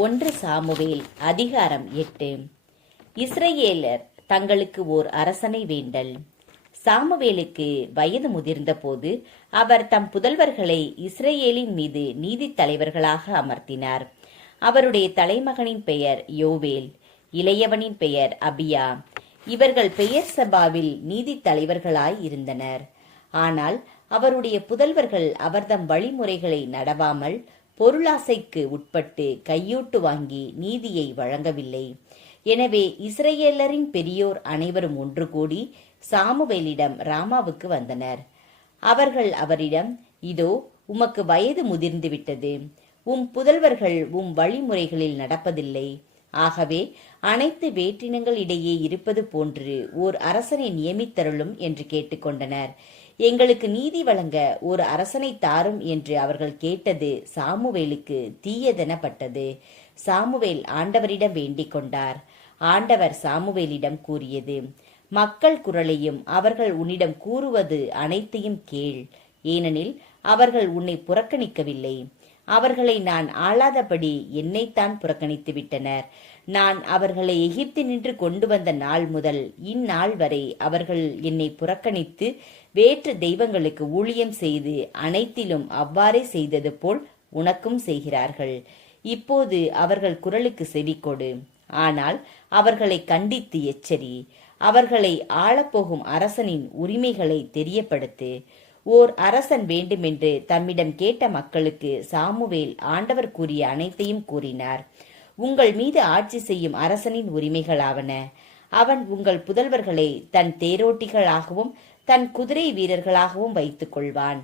1 Samuel அதிகாரம் 8. இஸ்ரவேலர் தங்களுக்கு ஓர் அரசனை வேண்டல். சாமுவேலுக்கு வயது முதிர்ந்த போது அவர் தம் புதல்வர்களை இஸ்ரேலின் மீது நீதி தலைவர்களாக அமர்த்தினார். அவருடைய தலைமகனின் பெயர் யோவேல், இளையவனின் பெயர் அபியா. இவர்கள் பெயர் சபாவில் நீதி தலைவர்களாய் இருந்தனர். ஆனால் அவருடைய புதல்வர்கள் அவர்தம் வழிமுறைகளை நடவாமல் பொருளாசைக்கு உட்பட்டு கையூட்டு வாங்கி நீதியை வழங்கவில்லை. எனவே இஸ்ரவேலரின் பெரியோர் அனைவரும் ஒன்று கூடி சாமுவேலிடம் ராமாவுக்கு வந்தனர். அவர்கள் அவரிடம், இதோ உமக்கு வயது முதிர்ந்து விட்டது, உம் புதல்வர்கள் உம் வழிமுறைகளில் நடப்பதில்லை. ஆகவே அனைத்து வேற்றினங்களிடையே இருப்பது போன்று ஓர் அரசனை நியமித்தருளும் என்று கேட்டுக்கொண்டனர். எங்களுக்கு நீதி வழங்க ஒரு அரசனை தாரும் என்று அவர்கள் கேட்டது சாமுவேலுக்கு தீயதெனப்பட்டது. சாமுவேல் ஆண்டவரிடம் வேண்டிக் கொண்டார். ஆண்டவர் சாமுவேலிடம் கூறியது, மக்கள் குரலையும் அவர்கள் உன்னிடம் கூறுவது அனைத்தையும் கேள். ஏனெனில் அவர்கள் உன்னை புறக்கணிக்கவில்லை. அவர்களை நான் ஆளாதபடி என்னைத்தான் புறக்கணித்து விட்டனர். நான் அவர்களை எகிப்தினின்று கொண்டு வந்த நாள் முதல் இந்நாள் வரை அவர்கள் என்னை புறக்கணித்து வேற்று தெய்வங்களுக்கு ஊழியம் செய்து அனைத்திலும் அவ்வாறே செய்தது போல் உனக்கும் செய்கிறார்கள். இப்போது அவர்கள் குரலுக்கு செவிக்கொடு. ஆனால் அவர்களை கண்டித்து எச்சரி. அவர்களை ஆளப்போகும் அரசனின் உரிமைகளை தெரியப்படுத்து. ஓர் அரசன் வேண்டுமென்று தம்மிடம் கேட்ட மக்களுக்கு சாமுவேல் ஆண்டவர் கூறிய அனைத்தையும் கூறினார். உங்கள் மீது ஆட்சி செய்யும் அரசனின் உரிமைகளாவன. அவன் உங்கள் புதல்வர்களை தன் தேரோட்டிகளாகவும் தன் குதிரை வீரர்களாகவும் வைத்துக் கொள்வான்.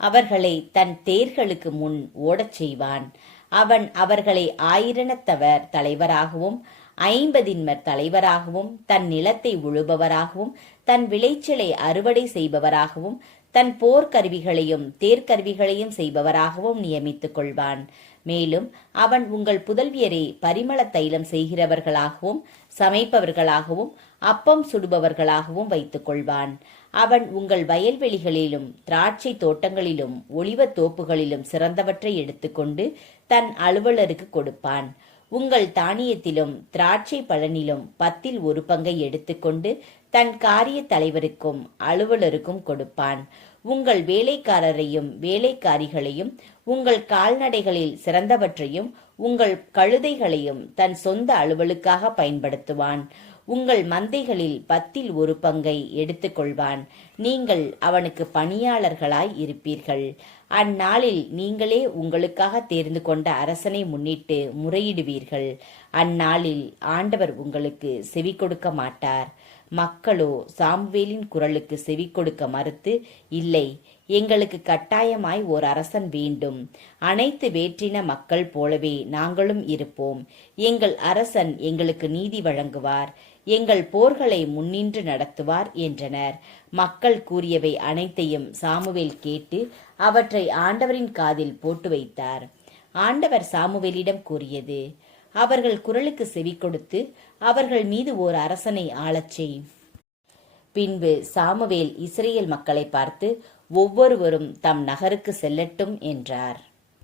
அவர்களை தன் தேர்களுக்கு முன் ஓடச் செய்வான். அவன் அவர்களை 1000 தலைவராகவும் 50 தலைவராகவும் தன் நிலத்தை உழுபவராகவும் தன் விளைச்சலை அறுவடை செய்பவராகவும் தன் போர்க்கருவிகளையும் தேர்க்கருவிகளையும் செய்பவராகவும் நியமித்துக் கொள்வான். மேலும் அவன் உங்கள் புதல்வியரை பரிமள தைலம் செய்கிறவர்களாகவும் சமைப்பவர்களாகவும் அப்பம் சுடுபவர்களாகவும் வைத்துக் கொள்வான். அவன் உங்கள் வயல்வெளிகளிலும் திராட்சை தோட்டங்களிலும் ஒலிவ தோப்புகளிலும் சிறந்தவற்றை எடுத்துக்கொண்டு தன் அலுவலருக்கு கொடுப்பான். உங்கள் தானியத்திலும் திராட்சை பழனிலும் 10 1 பங்கை எடுத்துக்கொண்டு தன் காரிய தலைவருக்கும் அலுவலருக்கும் கொடுப்பான். உங்கள் வேலைக்காரரையும் வேலைக்காரிகளையும் உங்கள் கால்நடைகளில் சிறந்தவற்றையும் உங்கள் கழுதைகளையும் தன் சொந்த அலுவலுக்காக பயன்படுத்துவான். உங்கள் மந்தைகளில் 10 1 பங்கை எடுத்துக்கொள்வான். நீங்கள் அவனுக்கு பணியாளர்களாய் இருப்பீர்கள். அந்நாளில் நீங்களே உங்களுக்காக தேர்ந்து கொண்ட அரசனை முன்னிட்டு முறையிடுவீர்கள். அந்நாளில் ஆண்டவர் உங்களுக்கு செவி கொடுக்க மாட்டார். மக்களோ சாமுவேலின் குரலுக்கு செவி கொடுக்க மறுத்து, இல்லை, எங்களுக்கு கட்டாயமாய் ஓர் அரசன் வேண்டும். அனைத்து வேற்றின மக்கள் போலவே நாங்களும் இருப்போம். எங்கள் அரசன் எங்களுக்கு நீதி வழங்குவார். எங்கள் போர்களை முன்னின்று நடத்துவார் என்றனர். மக்கள் கூறியவை அனைத்தையும் சாமுவேல் கேட்டு அவற்றை ஆண்டவரின் காதில் போட்டு வைத்தார். ஆண்டவர் சாமுவேலிடம் கூறியது, அவர்கள் குரலுக்கு செவி கொடுத்து அவர்கள் மீது ஓர் அரசனை ஆளச் செய். பின்பு சாமுவேல் இஸ்ரேல் மக்களை பார்த்து, ஒவ்வொருவரும் தம் நகருக்கு செல்லட்டும் என்றார்.